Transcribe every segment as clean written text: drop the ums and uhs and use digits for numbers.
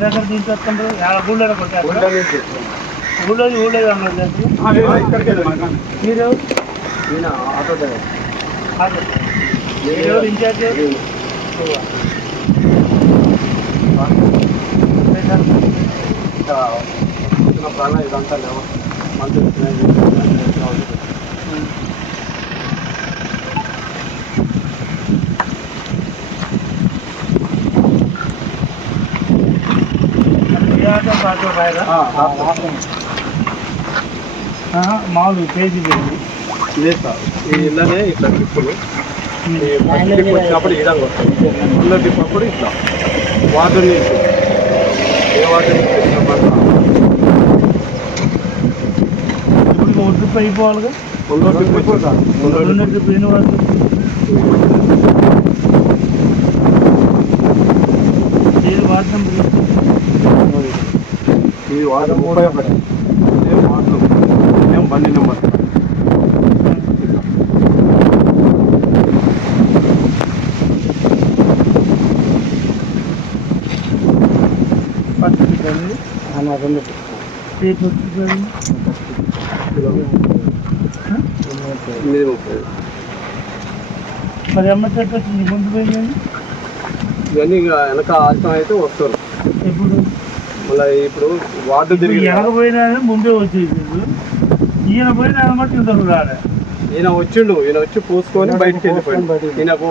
ఎక్కడెక్కడ తీసుకొస్తుండ్రు ఊళ్ళో మీరు ఆటో డ్రైవర్ ఇన్ఛార్జ్ ప్రాణ ఇదంతా లేవు మంత్రి మామూలు పేజీ లేదు సార్ ఈ ఇళ్ళనే ఇట్లా టిప్పులు వచ్చినప్పుడు ఈ విధంగా వస్తాయి ఇళ్ళ టిప్పు అప్పుడు ఇట్లా వాటర్ నీళ్ళు ఏ వాటర్ ఇప్పుడు ఒక ట్రిప్ అయిపోవాలిగా రెండో ట్రిప్ రెండో ట్రిప్ ఎన్ని వాటర్ ఏది వాటర్ నెంబర్ ఈ వాటర్ 31 ఏం వాటర్ ఏం బండి నెంబర్ మరి అమ్మచెట్టు వచ్చింది ముందు పోయింది ఇవన్నీ వెనక ఆలస్యం అయితే వస్తారు ఎప్పుడు మళ్ళీ ఇప్పుడు వార్డు తిరిగి ఎనకపోయినా ముందే వచ్చేసి ఈయన పోయినా అనమాట ఇంతకు రాలే ఈయన వచ్చి పోసుకొని బయటకు వెళ్ళిపోయాడు ఈయనకు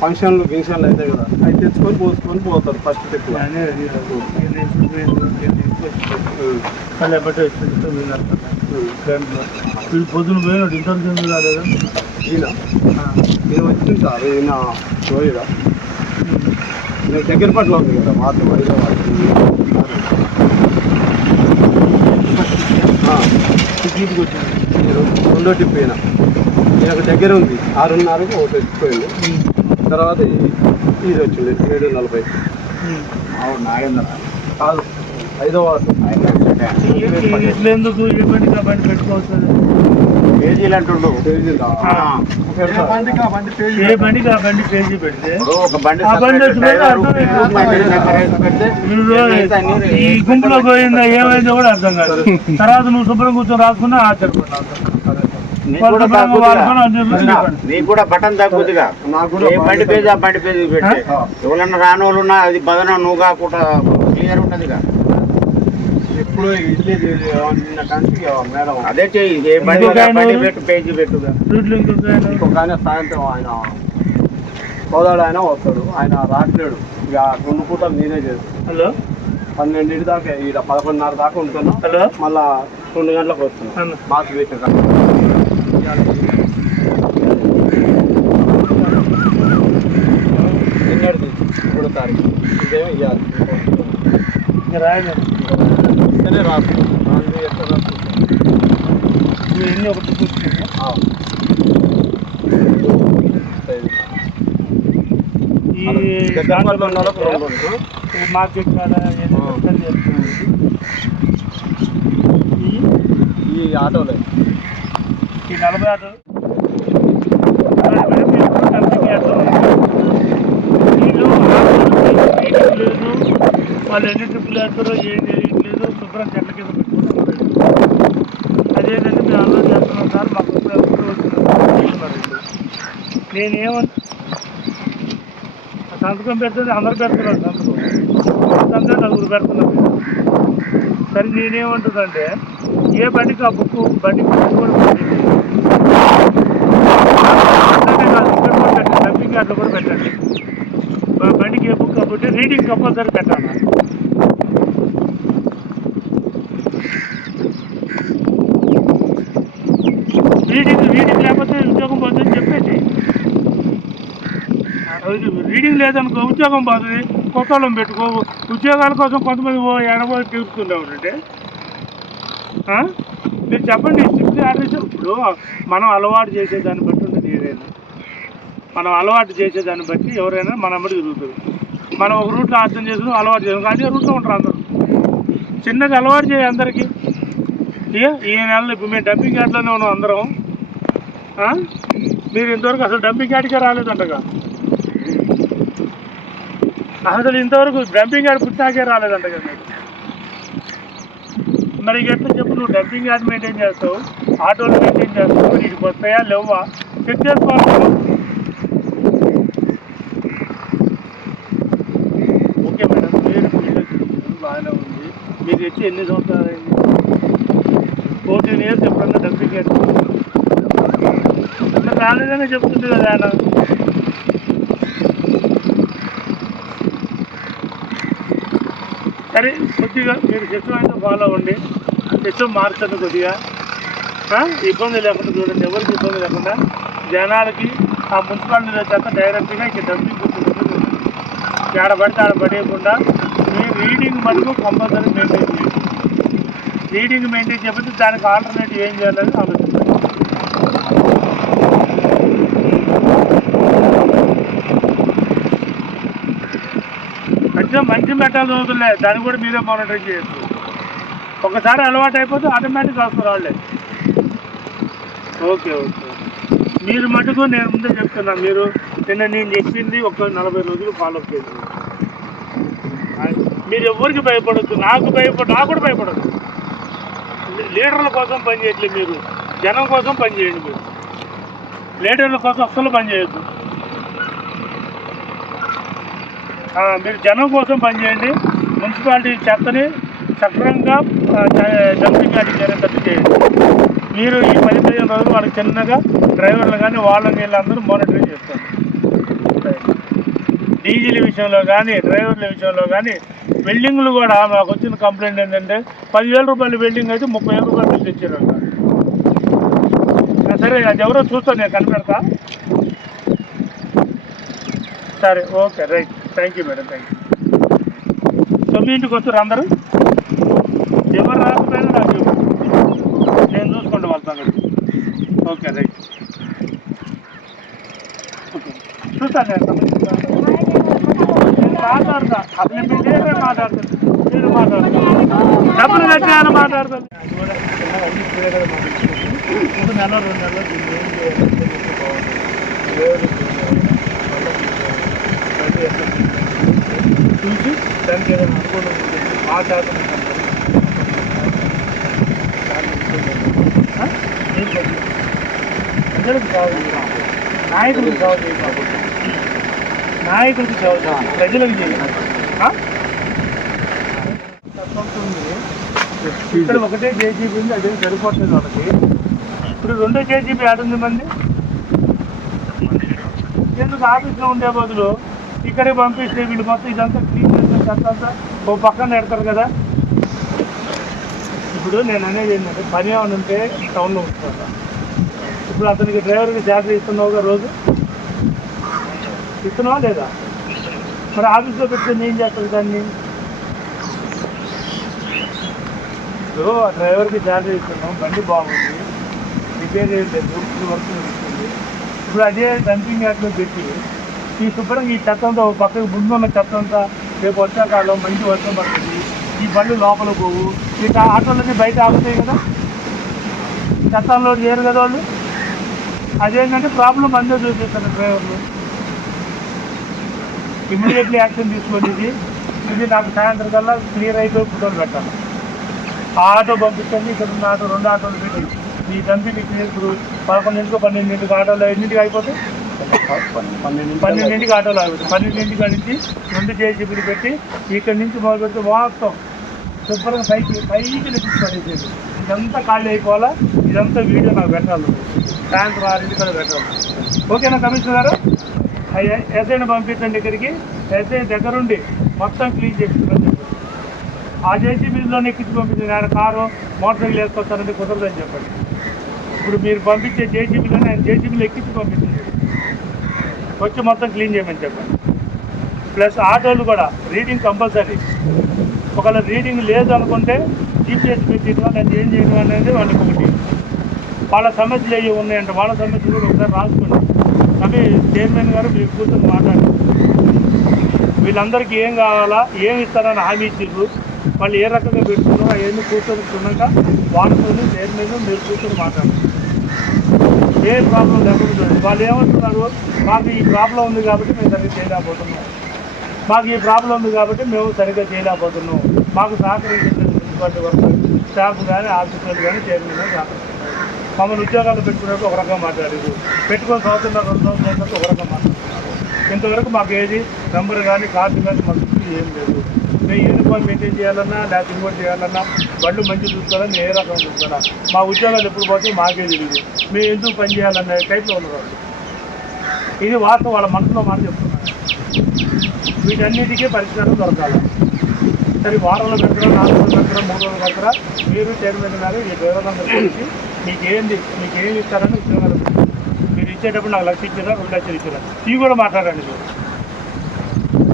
ఫంక్షన్లు గింక్షన్లు అవుతాయి కదా అవి తెచ్చుకొని పోసుకొని పోతారు ఫస్ట్ ట్రిప్ వీళ్ళు పొద్దున పోయినాడు ఇంటర్ రాలేదా ఈయన వచ్చింది సార్ ఈయన పోయిరా ఈయన దగ్గరపట్ల ఉంది కదా మాత్రం సిటీకి వచ్చింది రెండో ట్రిప్ ఈయన ఈయనకు దగ్గర ఉంది 6:30కు ఒకటి వచ్చిపోయింది తర్వాత ఇది వచ్చింది 7:40 నాగేంద్ర కాదు 5వ వార్డు ఎందుకు ఏ బండి కాబట్టి పెట్టుకోవచ్చు పేజీలు అంటుండవు ఏ బండికి ఆ బండి పేజీ పెడితే ఈ గుంపులో పోయిందా ఏమైందో కూడా అర్థం కాదు తర్వాత నువ్వు శుభ్రం కూర్చొని రాసుకున్నా ఆశ్చర్యపడ్డావు నీకు కూడా బటన్ తగ్గుద్దిగా ఏ బండి పేజీ ఆ బండి పేజీ పెట్టి ఎవరన్నా రాని వాళ్ళు ఉన్నా అది బదనం నువ్వు కాకుండా క్లియర్ ఉంటదిగా ఎప్పుడు ఇడ్లీ మేడం అదే చెయ్యి ఏ బండి పెట్టు పేజీ పెట్టుగా ఇంకొక ఆయన సాయంత్రం ఆయన సోదాడు ఆయన వస్తాడు ఆయన రాట్లేడు ఇక 2 పూటలు నేనే చేస్తాను హలో 12 దాకా ఇక్కడ 11:30 దాకా ఉంటున్నాం హలో మళ్ళా 2 గంటలకు వస్తున్నాం మాకు వేసిన నిన్నటిది 3వ తారీఖు ఇదేమో ఇవ్వాలి వస్తేనే రాదు ఎక్కడ రాదు ఎన్ని ఒకటి ఈ మార్కెట్ ఈ ఆటోలే ఈ 40 ఆటోలు వీళ్ళు లేదు వాళ్ళు ఎన్ని ట్రిప్పులు వేస్తారో ఏం చేయట్లేదు శుభ్రం చెట్ల కింద పెట్టుకుంటున్నారు అదేంటంటే మేము అందరూ చేస్తున్నాం సార్ మాకు ఎప్పుడు వస్తున్నారు నేనేమన్నా సంతకం పెడుతుంది అందరు పెడుతున్నారు సంతకం 4 పెడుతున్నారు సరే నేనేమంటుందంటే ఏ బండికి ఆ బుక్ బండి కూడా డబ్బింగ్ అట్లా కూడా పెట్టండి బండికి ఏ బుక్ కాబట్టి రీడింగ్ కంపల్సరీ పెట్టాలి రీడింగ్ లేకపోతే ఉద్యోగం పోతుందని చెప్పేసి రీడింగ్ లేదనుకో ఉద్యోగం పోతుంది కొత్త వాళ్ళని పెట్టుకో ఉద్యోగాల కోసం కొంతమంది ఎడబోయి తీరుతుండేవారంటే మీరు చెప్పండి స్ట్రిక్ట్ ఆర్డర్స్ ఇప్పుడు మనం అలవాటు చేసేదాన్ని బట్టి ఉంటుంది ఏదైనా మనం అలవాటు చేసేదాన్ని బట్టి ఎవరైనా మన అమ్మడి తిరుగుతుంది మనం ఒక రూట్లో అర్థం చేసుకుని అలవాటు చేసాం అదే రూట్లో ఉంటారు అందరూ చిన్నది అలవాటు చేయ అందరికీ ఈ నెలలో ఇప్పుడు మేము డంపింగ్ యార్డ్లోనే ఉన్నాం అందరం మీరు ఇంతవరకు అసలు డంపింగ్ యార్డ్కే రాలేదంటగా అసలు ఇంతవరకు డంపింగ్ యార్డ్ పుట్టినాకే రాలేదంట కదా మీకు. మరి ఎట్లా చెప్పు, నువ్వు డంపింగ్ యార్డ్ మెయింటైన్ చేస్తావు, ఆటోలు మెయింటైన్ చేస్తావు, నీకు వస్తాయా లేవా చెక్ చేసుకోవాలి. ఓకే మేడం, మీరు బాగానే ఉంది. మీరు వచ్చి ఎన్ని సంవత్సరాలు అయింది? 14 years ఎప్పుడన్నా డంపింగ్ యార్డ్ అన్న రాలేదనే చెప్తుంది కదా ఆయన. సరే, కొద్దిగా మీరు సిస్టమ్ అయితే ఫాలో అవ్వండి, సిస్టమ్ మార్చండి కొద్దిగా, ఇబ్బంది లేకుండా చూడండి, ఎవరికి ఇబ్బంది లేకుండా జనాలకి ఆ మున్సిపాలిటీలో చేత డైరెక్ట్గా ఇక్కడ డంపింగ్ కూర్చుంటుంది. ఆడ పడితే ఆడ పడేయకుండా మీరు రీడింగ్ మటుకు కంపల్సరీ మెయింటైన్ చేయండి. రీడింగ్ మెయింటైన్ చేయకపోతే దానికి ఆల్టర్నేటివ్ ఏం చేయాలని ఆలోచించండి. కొంచెం మంచి మెటల్ చదువుతులే, దాన్ని కూడా మీరే మానిటరింగ్ చేయొచ్చు. ఒకసారి అలవాటు అయిపోతే ఆటోమేటిక్గా వస్తారు వాళ్ళే. ఓకే ఓకే, మీరు మటుకు నేను ముందే చెప్తున్నా, మీరు నిన్న నేను చెప్పింది ఒక 40 రోజులు ఫాలోఅప్ చేయండి. మీరు ఎవరికి భయపడద్దు, నాకు కూడా భయపడద్దు. లీడర్ల కోసం పనిచేయట్లేదు, మీరు జనం కోసం పనిచేయండి. మీరు లీడర్ల కోసం అస్సలు పనిచేయద్దు, మీరు జనం కోసం పనిచేయండి. మున్సిపాలిటీ చెత్తని సక్రమంగా డంపింగ్ యార్డ్ చేరేటట్టు చేయండి. మీరు ఈ 10-15 రోజులు వాళ్ళకి చిన్నగా డ్రైవర్లు కానీ వాళ్ళని వీళ్ళందరూ మానిటరింగ్ చేస్తారు. డీజిల్ విషయంలో కానీ డ్రైవర్ల విషయంలో కానీ వెల్డింగ్లు కూడా మాకు వచ్చిన కంప్లైంట్ ఏంటంటే 10,000 రూపాయలు వెల్డింగ్ అయితే 30,000 రూపాయలు బిల్లు ఇచ్చారు. సరే, అది ఎవరో చూస్తాను, నేను కనిపెడతా. సరే, okay, right, thank you madam, thank you. 9ంటికి వస్తారు అందరూ, ఎవరు రాకపోయినా నాకు చెప్పు, నేను చూసుకుంటూ వాళ్ళ సంగతి. ఓకే, రైట్, ఓకే, చూస్తాను, నేను మాట్లాడతా. అసలు మీరే మాట్లాడతాను, మీరు మాట్లాడతాను, డబ్బులు కట్టాలని మాట్లాడతాను. అది కూడా చిన్నగా అన్ని క్లియర్గా మాట్లాడుతుంది. 3 నెలలు 2 నెలలు దీన్ని ఏం చేయాలి చూసి దానికి ఏదైనా అనుకూలం ఆ శాతం ప్రజలకు సేవ చేయాలి, నాయకులకు సేవ చేయాలి, నాయకులకు సేవ చేయాలి, ప్రజలకు చేయాలి. ఇక్కడ ఒకటే జేసీబీ ఉంది, అదే సరిపోతుంది వాళ్ళకి. ఇప్పుడు 2వ జేసీబీ ఏడుంది మంది, ఎందుకు ఆఫీస్లో ఉండే బదులు ఇక్కడికి పంపిస్తే వీళ్ళు మొత్తం ఇదంతా క్లీన్ చేసిన చెత్త ఓ పక్కన పెడతారు కదా. ఇప్పుడు నేను అనేది ఏంటంటే, పని ఏమైనా ఉంటే టౌన్లో ఉంచుకుంటా. ఇప్పుడు అతనికి డ్రైవర్కి శాలరీ ఇస్తున్నావుగా, రోజు ఇస్తున్నావా లేదా? మరి ఆఫీస్లో పెడితే నేను చేస్తాను దాన్ని. ఇప్పుడు ఆ డ్రైవర్కి శాలరీ ఇస్తున్నాం, బండి బాగుంది, రిపేర్ చేయలేదు, వర్క్ నడుస్తుంది. ఇప్పుడు అదే డంపింగ్ యార్డ్లో పెట్టి ఈ శుభ్రంగా ఈ చెత్త అంతా పక్కకు ముందున్న చెత్త అంతా రేపు వర్షాకాలం మంచి వర్షం పడుతుంది, ఈ బండ్లు లోపల పోవు, ఈ ఆటోలన్నీ బయట ఆగుతాయి కదా, చెత్త అన్లోడ్ చేయరు కదా వాళ్ళు. అదేంటంటే ప్రాబ్లం అందరూ చూపిస్తారు డ్రైవర్లు. ఇమీడియట్లీ యాక్షన్ తీసుకోండి. ఇది నాకు సాయంత్రం కల్లా క్లియర్ అయిపోయి ఫోటోలు పెట్టాలి. ఆ ఆటో పంపించండి, ఇక్కడ ఉన్న ఆటో 2 ఆటోలు పెట్టి ఈ డంపింగ్ ఇప్పుడు 11ంటికో 12ంటికి ఆటోలు 5ంటికి అయిపోతే 12ంటికి ఆటోలు ఆగుతాయి. 12ంటికి నుంచి 2 జేసీబీలు పెట్టి ఇక్కడి నుంచి మొదలు పెడితే మొత్తం శుభ్రంగా పైకి నెచ్చి పడేసేది. ఇదంతా ఖాళీ అయిపోవాలా. ఇదంతా వీడియో నాకు పెట్టాలి, సాయంత్రం 6ంటికి కూడా పెట్టాలి. ఓకేనా కమిషనర్ గారు? ఎస్ఐని పంపించండి ఇక్కడికి, ఎస్ఐ దగ్గరుండి మొత్తం క్లీన్ చేయించుకొని చెప్పండి. ఆ జేసీబీలోనే ఎక్కించి పంపించండి. ఆయన కారు మోటార్ సైకిల్ వేసుకొస్తానంటే కుదరదని చెప్పండి. ఇప్పుడు మీరు పంపించే జేసీబీలోనే ఆయన జేసీబీలో ఎక్కించి పంపించండి, వచ్చి మొత్తం క్లీన్ చేయమని చెప్పండి. ప్లస్ ఆటోలు కూడా రీడింగ్ కంపల్సరీ. ఒకవేళ రీడింగ్ లేదు అనుకుంటే జీపీఎస్ పెట్టడం లేదా ఏం చేయడం అనేది వాళ్ళకి ఒకటి. వాళ్ళ సమస్యలు ఏవి ఉన్నాయంటే వాళ్ళ సమస్యలు కూడా ఒకసారి రాసుకోండి. అవి చైర్మన్ గారు మీరు కూర్చొని మాట్లాడండి. వీళ్ళందరికీ ఏం కావాలా, ఏమి ఇస్తారని హామీ ఇచ్చారు, వాళ్ళు ఏ రకంగా పెడుతున్నారో అవన్నీ కూర్చొని తిన్నాక వాళ్ళతో చైర్మన్ మీరు కూర్చొని మాట్లాడండి. ఏ ప్రాబ్లం లేకుండా చూడండి. వాళ్ళు ఏమంటున్నారు, మాకు ఈ ప్రాబ్లం ఉంది కాబట్టి మేము సరిగ్గా చేయలేకపోతున్నాం. మాకు ఈ ప్రాబ్లం ఉంది కాబట్టి మేము సరిగ్గా చేయలేకపోతున్నాం, మాకు సహకరించే మున్సిపాలిటీ వర్క్ స్టాఫ్ కానీ ఆఫీసర్లు కానీ చైర్మన్ కానీ సహకరిస్తున్నారు. మమ్మల్ని ఉద్యోగాలు పెట్టుకున్నట్టు ఒక రకంగా మాట్లాడారు, పెట్టుకొని సంవత్సరం 2 సంవత్సరాలు ఒక రకంగా మాట్లాడుతున్నారు. ఇంతవరకు మాకు ఏది నెంబర్ కానీ కార్డు కానీ మాకు ఏం లేదు. మేము యూనిఫామ్ మెయింటైన్ చేయాలన్నా లేకపోతే ఇంకోటి చేయాలన్నా బళ్ళు మంచి చూసుకోవాలని ఏ రకం చూసుకోవాలా, మా ఉద్యోగాలు ఎప్పుడు పోతే మాకే తెలియదు, మేము ఎందుకు పని చేయాలనే టైప్లో ఉన్నారు. ఇది వాస్తవం, వాళ్ళ మనసులో మాట చెప్తున్నారు. వీటన్నిటికీ పరిష్కారం దొరకాలి. సరే వారంలో దగ్గర 4 రోజుల దగ్గర 3 రోజుల దగ్గర మీరు చైర్మన్ గారు ఈ డ్రైవర్లందరూ కలిసి మీకేం ఇస్తారని ఉద్యోగాలు మీరు ఇచ్చేటప్పుడు నాకు 1 లక్ష ఇచ్చారా 2 లక్షలు ఇచ్చారా ఇవి కూడా మాట్లాడండి మీరు,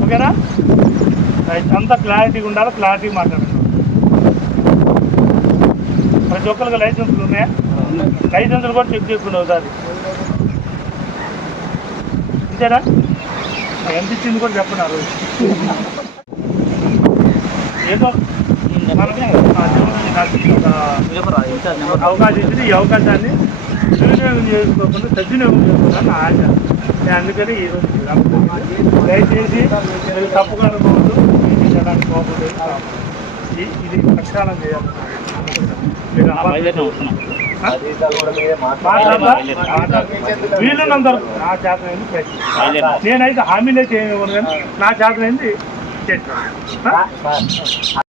ఓకేనా? అంతా క్లారిటీగా ఉండాలి, క్లారిటీగా మాట్లాడండి. ప్రతి ఒక్కరికి లైసెన్సులు ఉన్నాయా? లైసెన్సులు కూడా చెక్ చేసుకునే ఒకసారి, అంతేనా? ఎంత ఇచ్చింది కూడా చెప్పన్నారు. ఏదో అవకాశం ఇచ్చింది, ఈ అవకాశాన్ని దుర్వినియోగం చేసుకోకుండా సద్వినియోగం చేసుకోవాలని ఆశ. నేను అందుకని ఈరోజు దయచేసి తప్పుగా అనుకోవద్దు, చేయడానికి పోకూడదు. ఇది ప్రక్షాళన చేయాలి. వీళ్ళందరూ నా చేతనైంది ప్రయత్నం, నేనైతే హామీలే చేయనివ్వను కానీ నా చేతనైంది చేస్తాను.